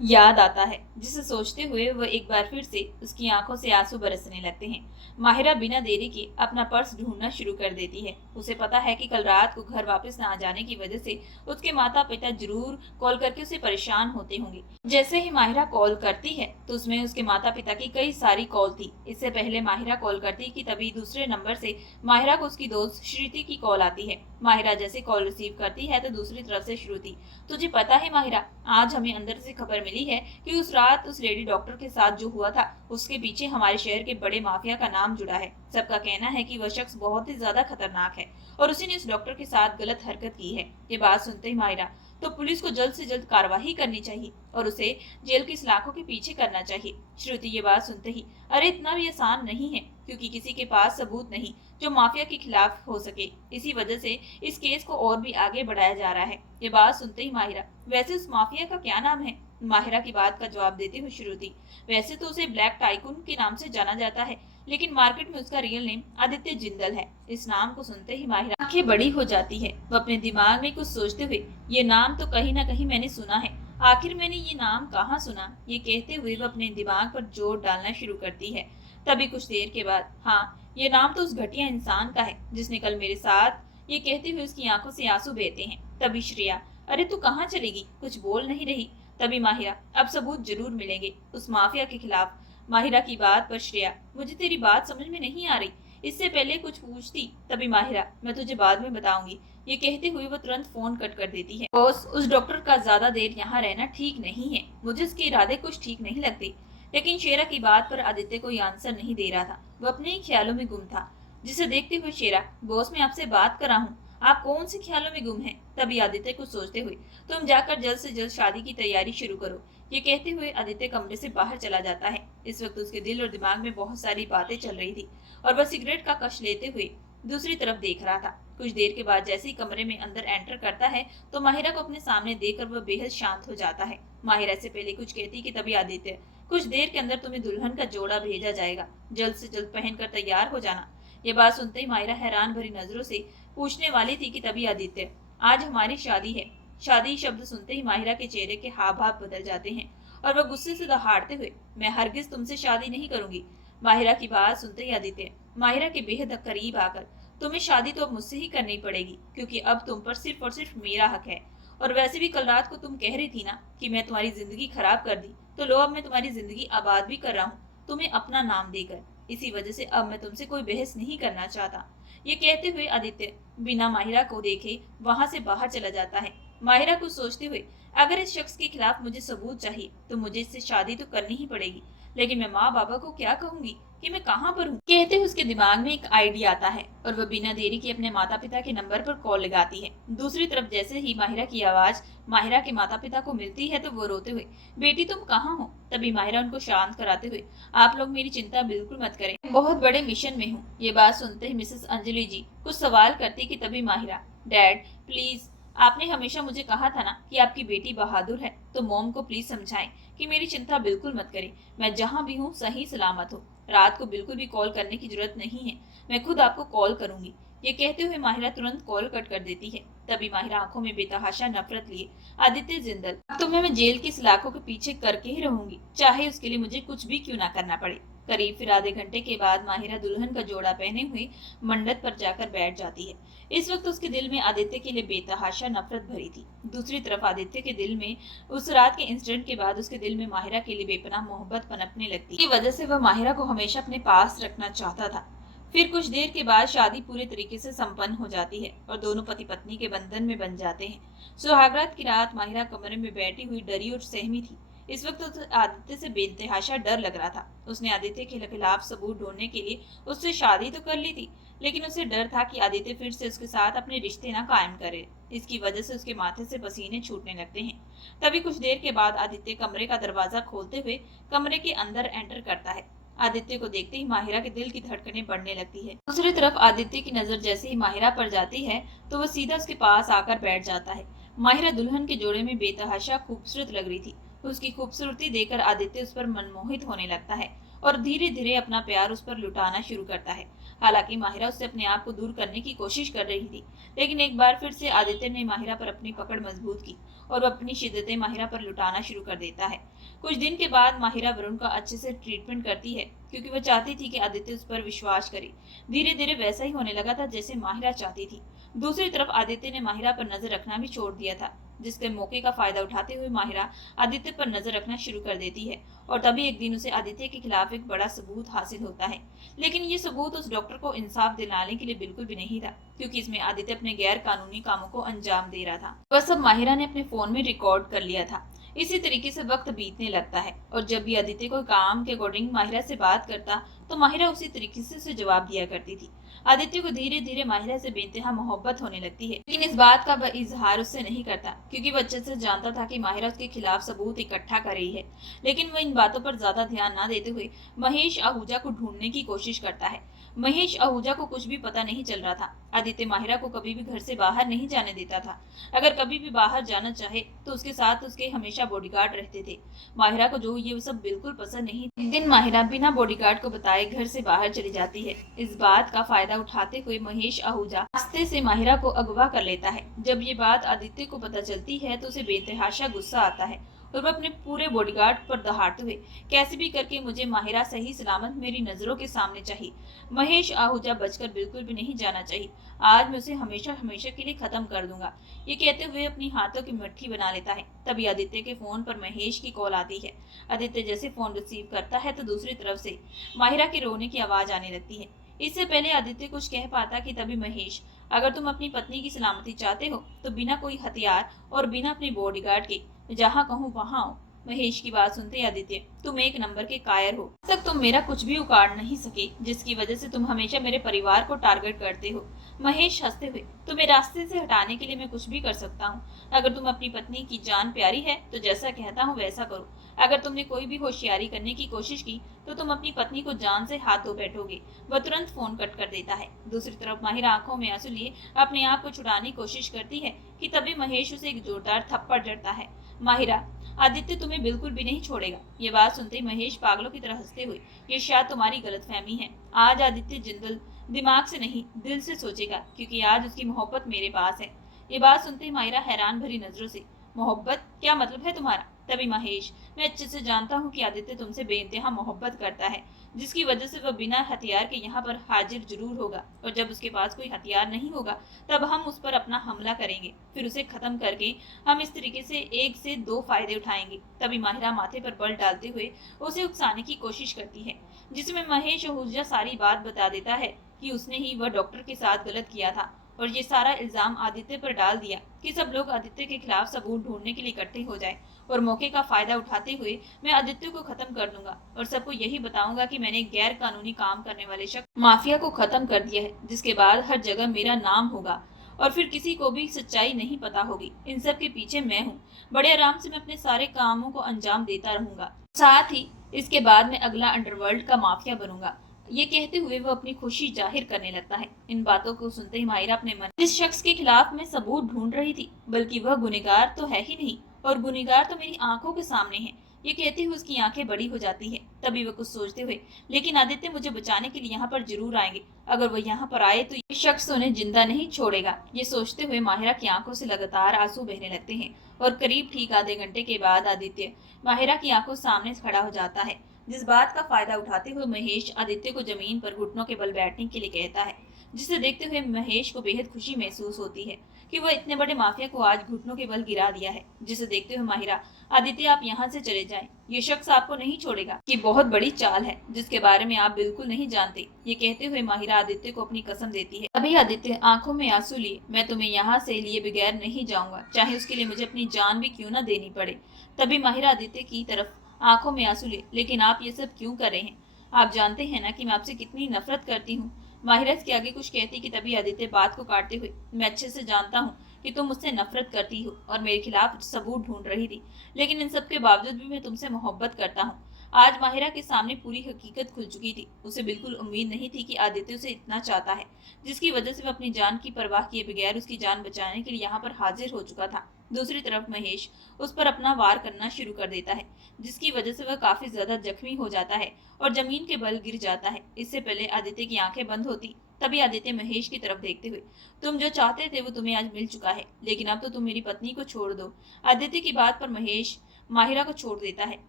याद आता है, जिसे सोचते हुए वह एक बार फिर से उसकी आंखों से आंसू बरसने लगते हैं। माहिरा बिना देरी के अपना पर्स ढूंढना शुरू कर देती है। उसे पता है कि कल रात को घर वापस न आ जाने की वजह से उसके माता पिता जरूर कॉल करके उसे परेशान होते होंगे। जैसे ही माहिरा कॉल करती है तो उसमें उसके माता पिता की कई सारी कॉल थी। इससे पहले माहिरा कॉल करती कि तभी दूसरे नंबर से माहिरा को उसकी दोस्त श्रुति की कॉल आती है। माहिरा जैसे कॉल रिसीव करती है तो दूसरी तरफ से श्रुति, तुझे पता है माहिरा, आज हमें अंदर से खबर मिली है कि उस रात उस लेडी डॉक्टर के साथ जो हुआ था उसके पीछे हमारे शहर के बड़े माफिया का नाम जुड़ा है। सबका कहना है कि वह शख्स बहुत ही ज्यादा खतरनाक है और उसी ने उस डॉक्टर के साथ गलत हरकत की है। ये बात सुनते ही माहिरा, तो पुलिस को जल्द से जल्द कार्रवाई करनी चाहिए और उसे जेल की सलाखों के पीछे करना चाहिए। श्रुति ये बात सुनते ही, अरे इतना भी आसान नहीं है, क्योंकि किसी के पास सबूत नहीं जो माफिया के खिलाफ हो सके। इसी वजह से इस केस को और भी आगे बढ़ाया जा रहा है। ये बात सुनते ही माहिरा, वैसे उस माफिया का क्या नाम है? माहिरा की बात का जवाब देते हुए श्रुति, वैसे तो उसे ब्लैक टाइकून के नाम से जाना जाता है, लेकिन मार्केट में उसका रियल नेम आदित्य जिंदल है। इस नाम को सुनते ही माहिरा आंखें बड़ी हो जाती है। वो अपने दिमाग में कुछ सोचते हुए, ये नाम तो कहीं ना कहीं मैंने सुना है, आखिर मैंने ये नाम कहाँ सुना, ये कहते हुए वो अपने दिमाग पर जोर डालना शुरू करती है। तभी कुछ देर के बाद, हाँ, ये नाम तो उस घटिया इंसान का है जिसने कल मेरे साथ, ये कहते हुए उसकी आंखों से आंसू बहते हैं। तभी श्रेया, अरे तू कहाँ चलेगी, कुछ बोल नहीं रही? तभी माहिरा, अब सबूत जरूर मिलेंगे उस माफिया के खिलाफ। माहिरा की बात पर श्रेया, मुझे तेरी बात समझ में नहीं आ रही, इससे पहले कुछ पूछती। तभी माहिरा, मैं तुझे बाद में बताऊंगी। ये कहते हुए वो तुरंत फोन कट कर देती है। बॉस, उस डॉक्टर का ज्यादा देर यहाँ रहना ठीक नहीं है, मुझे उसके इरादे कुछ ठीक नहीं लगते। लेकिन शेरा की बात पर आदित्य कोई आंसर नहीं दे रहा था। वो अपने ही ख्यालों में गुम था, जिसे देखते हुए शेरा, बॉस मैं आपसे बात कर रहा हूँ, आप कौन से ख्यालों में गुम हैं? तभी आदित्य को सोचते हुए, तुम जाकर जल्द से जल्द शादी की तैयारी शुरू करो। ये कहते हुए आदित्य कमरे से बाहर चला जाता है। इस वक्त उसके दिल और दिमाग में बहुत सारी बातें चल रही थी और वह सिगरेट का कश लेते हुए दूसरी तरफ देख रहा था। कुछ देर के बाद जैसे ही कमरे में अंदर एंटर करता है तो माहिरा को अपने सामने देखकर वह बेहद शांत हो जाता है। माहिरा से पहले कुछ कहती कि तभी आदित्य, कुछ देर के अंदर तुम्हें दुल्हन का जोड़ा भेजा जाएगा, जल्द से जल्द पहनकर तैयार हो जाना। ये बात सुनते ही माहिरा हैरान भरी नजरों से पूछने वाली थी कि तभी आदित्य, आज हमारी शादी है। शादी शब्द सुनते ही माहिरा के चेहरे के हाव भाव बदल जाते हैं और वह गुस्से से दहाड़ते हुए, मैं हरगिज तुमसे शादी नहीं करूंगी। माहिरा की बात सुनते ही आदित्य माहिरा के बेहद करीब आकर, तुम्हें शादी तो अब मुझसे ही करनी पड़ेगी, क्योंकि अब तुम पर सिर्फ और सिर्फ मेरा हक है। और वैसे भी कल रात को तुम कह रही थी ना कि मैं तुम्हारी जिंदगी खराब कर दी, तो लो अब मैं तुम्हारी जिंदगी आबाद भी कर रहा हूँ, तुम्हें अपना नाम देकर। इसी वजह से अब मैं तुमसे कोई बहस नहीं करना चाहता। ये कहते हुए आदित्य बिना माहिरा को देखे वहां से बाहर चला जाता है। माहिरा कुछ सोचते हुए, अगर इस शख्स के खिलाफ मुझे सबूत चाहिए तो मुझे इससे शादी तो करनी ही पड़ेगी, लेकिन मैं माँ बाबा को क्या कहूंगी कि मैं कहाँ पर हूँ? कहते हुए उसके दिमाग में एक आइडिया आता है और वह बिना देरी के अपने माता पिता के नंबर पर कॉल लगाती है। दूसरी तरफ जैसे ही माहिरा की आवाज माहिरा के माता पिता को मिलती है तो वो रोते हुए, बेटी तुम कहाँ हो? तभी माहिरा उनको शांत कराते हुए, आप लोग मेरी चिंता बिल्कुल मत करें, बहुत बड़े मिशन में हूँ। ये बात सुनते ही मिसेस अंजलि जी कुछ सवाल करती कि तभी माहिरा, डैड प्लीज, आपने हमेशा मुझे कहा था ना कि आपकी बेटी बहादुर है, तो मॉम को प्लीज समझाएं कि मेरी चिंता बिल्कुल मत करें, मैं जहाँ भी हूँ सही सलामत हूँ, रात को बिल्कुल भी कॉल करने की जरूरत नहीं है, मैं खुद आपको कॉल करूंगी। ये कहते हुए माहिरा तुरंत कॉल कट कर देती है। तभी माहिरा आंखों में बेतहाशा नफरत लिए, आदित्य जिंदल, अब तो मैं जेल की सलाखों के पीछे करके ही रहूंगी, चाहे उसके लिए मुझे कुछ भी क्यों ना करना पड़े। करीब फिर आधे घंटे के बाद माहिरा दुल्हन का जोड़ा पहने हुए मंडप पर जाकर बैठ जाती है। इस वक्त उसके दिल में आदित्य के लिए बेतहाशा नफरत भरी थी। दूसरी तरफ आदित्य के दिल में उस रात के इंसिडेंट के बाद उसके दिल में माहिरा के लिए बेपनाह मोहब्बत पनपने लगती, की वजह से वह माहिरा को हमेशा अपने पास रखना चाहता था। फिर कुछ देर के बाद शादी पूरे तरीके से संपन्न हो जाती है और दोनों पति पत्नी के बंधन में बन जाते हैं। सुहागरात की रात माहिरा कमरे में बैठी हुई डरी और सहमी थी। इस वक्त उसे आदित्य से बेतहाशा डर लग रहा था। उसने आदित्य के खिलाफ सबूत ढूंढने के लिए उससे शादी तो कर ली थी, लेकिन उसे डर था कि आदित्य फिर से उसके साथ अपने रिश्ते ना कायम करे। इसकी वजह से उसके माथे से पसीने छूटने लगते हैं। तभी कुछ देर के बाद आदित्य कमरे का दरवाजा खोलते हुए कमरे के अंदर एंटर करता है। आदित्य को देखते ही माहिरा के दिल की धड़कनें बढ़ने लगती है। दूसरी तरफ आदित्य की नजर जैसे ही माहिरा पर जाती है तो वह सीधा उसके पास आकर बैठ जाता है। माहिरा दुल्हन के जोड़े में बेतहाशा खूबसूरत लग रही थी। उसकी खूबसूरती देखकर आदित्य उस पर मनमोहित होने लगता है और धीरे धीरे अपना प्यार उस पर लुटाना शुरू करता है। हालांकि माहिरा उससे अपने आप को दूर करने की कोशिश कर रही थी, लेकिन एक बार फिर से आदित्य ने माहिरा पर अपनी पकड़ मजबूत की और वो अपनी शिद्दतें माहिरा पर लुटाना शुरू कर देता है। कुछ दिन के बाद माहिरा वरुण का अच्छे से ट्रीटमेंट करती है, क्योंकि वह चाहती थी कि आदित्य उस पर विश्वास करे। धीरे धीरे वैसा ही होने लगा था जैसे माहिरा चाहती थी। दूसरी तरफ आदित्य ने माहिरा पर नजर रखना भी छोड़ दिया था, जिसके मौके का फायदा उठाते हुए माहिरा आदित्य पर नजर रखना शुरू कर देती है। और तभी एक दिन उसे आदित्य के खिलाफ एक बड़ा सबूत हासिल होता है। लेकिन ये सबूत उस डॉक्टर को इंसाफ दिलाने के लिए बिल्कुल भी नहीं था, क्योंकि इसमें आदित्य अपने गैर कानूनी कामों को अंजाम दे रहा था। वह सब माहिरा ने अपने फोन में रिकॉर्ड कर लिया था। इसी तरीके से वक्त बीतने लगता है और जब भी आदित्य कोई काम के अकॉर्डिंग माहिरा से बात करता तो माहिरा उसी तरीके से उसे जवाब दिया करती थी। आदित्य को धीरे धीरे माहिरा से बेइंतहा मोहब्बत होने लगती है, लेकिन इस बात का वह इजहार उससे नहीं करता, क्योंकि वह अच्छे से जानता था कि माहिरा उसके खिलाफ सबूत इकट्ठा कर रही है। लेकिन वह इन बातों पर ज्यादा ध्यान न देते हुए महेश आहूजा को ढूंढने की कोशिश करता है। महेश आहूजा को कुछ भी पता नहीं चल रहा था। आदित्य माहिरा को कभी भी घर से बाहर नहीं जाने देता था। अगर कभी भी बाहर जाना चाहे तो उसके साथ उसके हमेशा बॉडीगार्ड रहते थे। माहिरा को जो ये सब बिल्कुल पसंद नहीं। एक दिन माहिरा बिना बॉडीगार्ड को बताए घर से बाहर चली जाती है। इस बात का फायदा उठाते हुए महेश आहूजा रास्ते से माहिरा को अगवा कर लेता है। जब ये बात आदित्य को पता चलती है तो उसे बेतहाशा गुस्सा आता है और वह अपने पूरे बॉडीगार्ड पर दहाड़ते हुए, कैसे भी करके मुझे माहिरा सही सलामत मेरी नजरों के सामने चाहिए। महेश आहूजा बचकर बिल्कुल भी नहीं जाना चाहिए। आज मैं उसे हमेशा हमेशा के लिए खत्म कर दूंगा। ये कहते हुए अपनी हाथों की मुट्ठी बना लेता है। तभी आदित्य के फोन पर महेश की कॉल आती है। आदित्य जैसे फोन रिसीव करता है तो दूसरी तरफ से माहिरा के रोने की आवाज आने लगती है। इससे पहले आदित्य कुछ कह पाता कि तभी महेश, अगर तुम अपनी पत्नी की सलामती चाहते हो तो बिना कोई हथियार और बिना अपने बॉडीगार्ड के जहाँ कहूँ वहाँ आओ। महेश की बात सुनते आदित्य, तुम एक नंबर के कायर हो। आज तक तुम मेरा कुछ भी उखाड़ नहीं सके, जिसकी वजह से तुम हमेशा मेरे परिवार को टारगेट करते हो। महेश हंसते हुए, तुम्हें रास्ते से हटाने के लिए मैं कुछ भी कर सकता हूँ। अगर तुम अपनी पत्नी की जान प्यारी है तो जैसा कहता हूँ वैसा करो। अगर तुमने कोई भी होशियारी करने की कोशिश की तो तुम अपनी पत्नी को जान से हाथ धो बैठोगे। वह तुरंत फोन कट कर देता है। दूसरी तरफ माहिरा आंखों में आंसू लिए अपने आप को छुड़ाने की कोशिश करती है कि तभी महेश उसे एक जोरदार थप्पड़ जड़ता है। माहिरा, आदित्य तुम्हें बिल्कुल भी नहीं छोड़ेगा। ये बात सुनते ही महेश पागलों की तरह हंसते हुए, ये शायद तुम्हारी गलतफहमी है। आज आदित्य जिंदल दिमाग से नहीं दिल से सोचेगा, क्योंकि आज उसकी मोहब्बत मेरे पास है। ये बात सुनते ही माहिरा हैरान भरी नजरों से, मोहब्बत क्या मतलब है तुम्हारा? तभी महेश, मैं अच्छे से जानता हूँ कि आदित्य तुमसे बेइंतहा मोहब्बत करता है, जिसकी वजह से वह बिना हथियार के यहाँ पर हाजिर जरूर होगा। और जब उसके पास कोई हथियार नहीं होगा तब हम उस पर अपना हमला करेंगे। फिर उसे खत्म करके हम इस तरीके से एक से दो फायदे उठाएंगे। तभी माहिरा माथे पर बल डालते हुए उसे उकसाने की कोशिश करती है, जिसमें महेश आहूजा सारी बात बता देता है कि उसने ही वह डॉक्टर के साथ गलत किया था और ये सारा इल्जाम आदित्य पर डाल दिया कि सब लोग आदित्य के खिलाफ सबूत ढूंढने के लिए इकट्ठे हो जाएं और मौके का फायदा उठाते हुए मैं आदित्य को खत्म कर दूंगा और सबको यही बताऊंगा कि मैंने गैर कानूनी काम करने वाले शख्स माफिया को खत्म कर दिया है, जिसके बाद हर जगह मेरा नाम होगा और फिर किसी को भी सच्चाई नहीं पता होगी। इन सब के पीछे मैं हूँ। बड़े आराम से मैं अपने सारे कामों को अंजाम देता रहूंगा, साथ ही इसके बाद मैं अगला अंडरवर्ल्ड का माफिया बनूंगा। ये कहते हुए वो अपनी खुशी जाहिर करने लगता है। इन बातों को सुनते ही माहिरा अपने मन, जिस शख्स के खिलाफ मैं सबूत ढूंढ रही थी, बल्कि वह गुनहगार तो है ही नहीं और गुनहगार तो मेरी आंखों के सामने है, ये कहते हुए उसकी आंखें बड़ी हो जाती है। तभी वह कुछ सोचते हुए, लेकिन आदित्य मुझे बचाने के लिए यहाँ पर जरूर आएंगे। अगर वह यहाँ पर आए तो ये शख्स उन्हें जिंदा नहीं छोड़ेगा। ये सोचते हुए माहिरा की आंखों से लगातार आंसू बहने लगते हैं और करीब ठीक आधे घंटे के बाद आदित्य माहिरा की आंखों सामने खड़ा हो जाता है। जिस बात का फायदा उठाते हुए महेश आदित्य को जमीन पर घुटनों के बल बैठने के लिए कहता है, जिसे देखते हुए महेश को बेहद खुशी महसूस होती है कि वह इतने बड़े माफिया को आज घुटनों के बल गिरा दिया है। जिसे देखते हुए माहिरा, आदित्य आप यहाँ से चले जाएं, ये शख्स आपको नहीं छोड़ेगा, कि बहुत बड़ी चाल है जिसके बारे में आप बिल्कुल नहीं जानते। ये कहते हुए माहिरा आदित्य को अपनी कसम देती है। अभी आदित्य आंखों में आंसू लिए, मैं तुम्हें यहाँ से लिए बगैर नहीं जाऊंगा, चाहे उसके लिए मुझे अपनी जान भी क्यों न देनी पड़े। तभी माहिरा आदित्य की तरफ आंखों में आंसू लिए, लेकिन आप ये सब क्यों कर रहे हैं? आप जानते हैं ना कि मैं आपसे कितनी नफरत करती हूँ। माहिरा इसके आगे कुछ कहती कि तभी आदित्य बात को काटते हुए, मैं अच्छे से जानता हूँ कि तुम मुझसे नफरत करती हो और मेरे खिलाफ सबूत ढूंढ रही थी, लेकिन इन सब के बावजूद भी मैं तुमसे मोहब्बत करता हूँ। आज माहिरा के सामने पूरी हकीकत खुल चुकी थी। उसे बिल्कुल उम्मीद नहीं थी कि आदित्य उसे इतना चाहता है, जिसकी वजह से वह अपनी जान की परवाह किए बगैर उसकी जान बचाने के लिए यहाँ पर हाजिर हो चुका था। दूसरी तरफ महेश उस पर अपना वार करना शुरू कर देता है, जिसकी वजह से वह काफी ज्यादा जख्मी हो जाता है और जमीन के बल गिर जाता है। इससे पहले आदित्य की आंखें बंद होती, तभी आदित्य महेश की तरफ देखते हुए, तुम जो चाहते थे वो तुम्हें आज मिल चुका है, लेकिन अब तो तुम मेरी पत्नी को छोड़ दो। आदित्य की बात पर महेश माहिरा को छोड़ देता है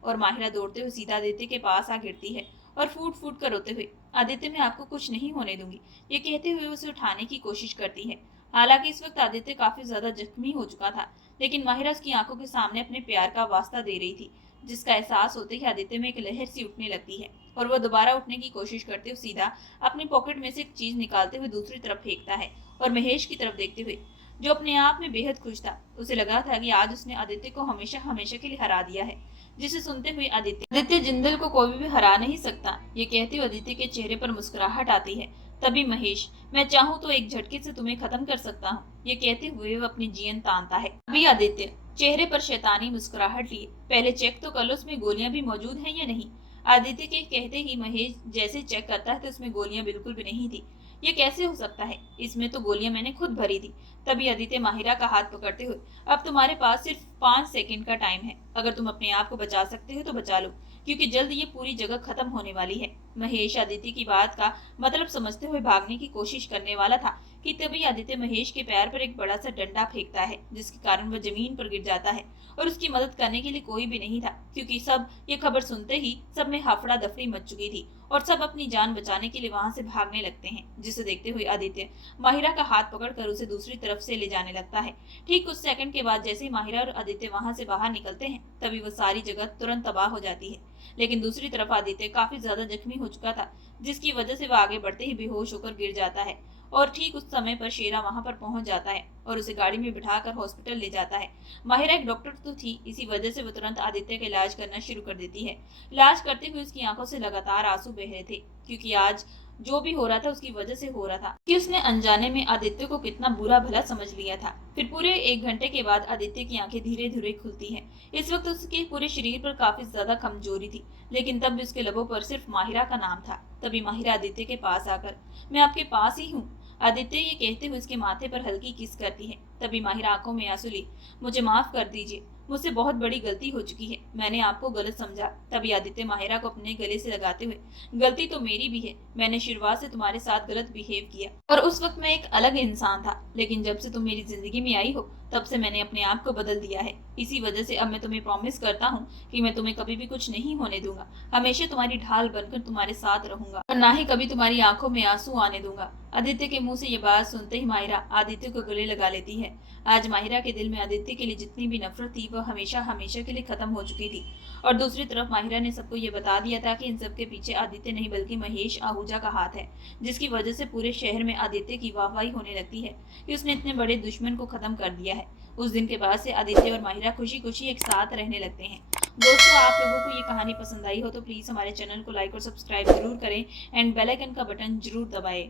और माहिरा दौड़ते हुए सीधा आदित्य के पास आ गिरती है और फूट फूट कर रोते हुए, आदित्य मैं आपको कुछ नहीं होने दूंगी, ये कहते हुए उसे उठाने की कोशिश करती है। हालांकि इस वक्त आदित्य काफी ज्यादा जख्मी हो चुका था, लेकिन माहिरा उसकी आंखों के सामने अपने प्यार का वास्ता दे रही थी, जिसका एहसास होते ही आदित्य में एक लहर सी उठने लगती है और वह दोबारा उठने की कोशिश करते हुए सीधा अपनी पॉकेट में से एक चीज निकालते हुए दूसरी तरफ फेंकता है और महेश की तरफ देखते हुए, जो अपने आप में बेहद खुश था, उसे लगा था कि आज उसने आदित्य को हमेशा हमेशा के लिए हरा दिया है। जिसे सुनते हुए आदित्य जिंदल को कोई भी हरा नहीं सकता, ये कहते हुए आदित्य के चेहरे पर मुस्कुराहट आती है। तभी महेश, मैं चाहूँ तो एक झटके से तुम्हें खत्म कर सकता हूँ, ये कहते हुए वह अपनी जीवन तानता है। अभी आदित्य चेहरे पर शैतानी मुस्कुराहट लिए, पहले चेक तो कर लो उसमें गोलियां भी मौजूद हैं या नहीं। आदित्य के कहते ही महेश जैसे चेक करता है तो उसमें गोलियां बिल्कुल भी नहीं थी। ये कैसे हो सकता है, इसमें तो गोलियां मैंने खुद भरी थी। तभी आदित्य माहिरा का हाथ पकड़ते हुए, अब तुम्हारे पास सिर्फ 5 सेकंड का टाइम है, अगर तुम अपने आप को बचा सकते हो तो बचा लो, क्योंकि जल्द ये पूरी जगह खत्म होने वाली है। महेश आदित्य की बात का मतलब समझते हुए भागने की कोशिश करने वाला था कि तभी आदित्य महेश के पैर पर एक बड़ा सा डंडा फेंकता है, जिसके कारण वह जमीन पर गिर जाता है और उसकी मदद करने के लिए कोई भी नहीं था, क्योंकि सब ये खबर सुनते ही सब में हफड़ा दफड़ी मच चुकी थी और सब अपनी जान बचाने के लिए वहां से भागने लगते हैं। जिसे देखते हुए आदित्य माहिरा का हाथ पकड़कर उसे दूसरी तरफ से ले जाने लगता है। ठीक कुछ सेकंड के बाद जैसे ही माहिरा और आदित्य वहां से बाहर निकलते हैं, तभी वो सारी जगह तुरंत तबाह हो जाती है। लेकिन दूसरी तरफ आदित्य काफी ज्यादा जख्मी हो चुका था, जिसकी वजह से वह आगे बढ़ते ही बेहोश होकर गिर जाता है और ठीक उस समय पर शेरा वहां पर पहुंच जाता है और उसे गाड़ी में बिठाकर हॉस्पिटल ले जाता है। माहिरा एक डॉक्टर तो थी, इसी वजह से वो तुरंत आदित्य का इलाज करना शुरू कर देती है। इलाज करते हुए उसकी आंखों से लगातार आंसू बह रहे थे, क्योंकि आज जो भी हो रहा था उसकी वजह से हो रहा था कि उसने अनजाने में आदित्य को कितना बुरा भला समझ लिया था। फिर पूरे 1 घंटे के बाद आदित्य की आंखें धीरे धीरे खुलती हैं। इस वक्त उसके पूरे शरीर पर काफी ज्यादा कमजोरी थी, लेकिन तब भी उसके लबों पर सिर्फ माहिरा का नाम था। तभी माहिरा आदित्य के पास आकर, मैं आपके पास ही हूँ, आदित्य ये कहते हुए उसके माथे पर हल्की किस करती है। तभी माहिरा आंखों में आंसू ली, मुझे माफ कर दीजिए, मुझसे बहुत बड़ी गलती हो चुकी है, मैंने आपको गलत समझा। तभी आदित्य माहिरा को अपने गले से लगाते हुए, गलती तो मेरी भी है, मैंने शुरुआत से तुम्हारे साथ गलत बिहेव किया और उस वक्त मैं एक अलग इंसान था, लेकिन जब से तुम मेरी जिंदगी में आई हो तब से मैंने अपने आप को बदल दिया है। इसी वजह से अब मैं तुम्हें प्रॉमिस करता हूँ कि मैं तुम्हें कभी भी कुछ नहीं होने दूंगा, हमेशा तुम्हारी ढाल बनकर तुम्हारे साथ रहूंगा और ना ही कभी तुम्हारी आंखों में आंसू आने दूंगा। आदित्य के मुंह से ये बात सुनते ही माहिरा आदित्य को गले लगा लेती है। आज माहिरा के दिल में आदित्य के लिए जितनी भी नफरत थी वह हमेशा हमेशा के लिए खत्म हो चुकी थी और दूसरी तरफ माहिरा ने सबको ये बता दिया था कि इन सब के पीछे आदित्य नहीं बल्कि महेश आहूजा का हाथ है, जिसकी वजह से पूरे शहर में आदित्य की वाहवाही होने लगती है कि उसने इतने बड़े दुश्मन को खत्म कर दिया है। उस दिन के बाद से आदित्य और माहिरा खुशी खुशी एक साथ रहने लगते हैं। दोस्तों, आप लोगों को ये कहानी पसंद आई हो तो प्लीज हमारे चैनल को लाइक और सब्सक्राइब जरूर करें एंड बेल आइकन का बटन जरूर दबाएं।